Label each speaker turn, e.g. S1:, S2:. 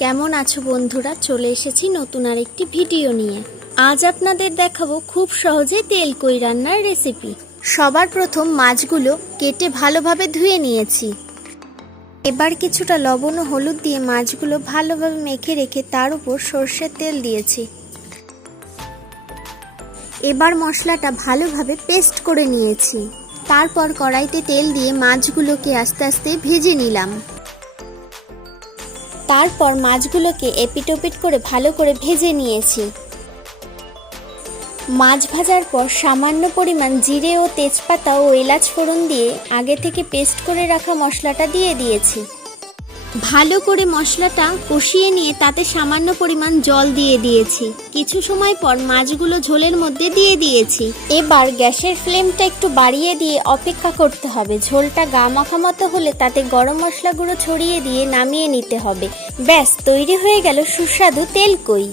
S1: কেমন আছো বন্ধুরা? চলে এসেছি নতুন আর একটি ভিডিও নিয়ে। আজ আপনাদের দেখাবো খুব সহজে তেল কই রান্নার রেসিপি সবার প্রথম মাছগুলো কেটে ভালোভাবে ধুয়ে নিয়েছি। এবার কিছুটা লবণ ও হলুদ দিয়ে মাছগুলো ভালোভাবে মেখে রেখে তার উপর সর্ষের তেল দিয়েছি। এবার মশলাটা ভালোভাবে পেস্ট করে নিয়েছি। তারপর কড়াইতে তেল দিয়ে মাছগুলোকে আস্তে আস্তে ভেজে নিলাম। তারপর মাছগুলোকে এপিটোপিট করে ভালো করে ভেজে নিয়েছি। মাছ ভাজার পর সামান্য পরিমাণ জিরে ও তেজপাতা ও এলাচ ফোড়ন দিয়ে আগে থেকে পেস্ট করে রাখা মশলাটা দিয়ে দিয়েছি। ভালো করে মশলাটা কষিয়ে নিয়ে তাতে সামান্য পরিমাণ জল দিয়ে দিয়েছি। কিছু সময় পর মাছগুলো ঝোলের মধ্যে দিয়ে দিয়েছি। এবার গ্যাসের ফ্লেমটা একটু বাড়িয়ে দিয়ে অপেক্ষা করতে হবে। ঝোলটা গা মাখা মতো হলে তাতে গরম মশলাগুলো ছড়িয়ে দিয়ে নামিয়ে নিতে হবে। ব্যাস, তৈরি হয়ে গেল সুস্বাদু তেল কই।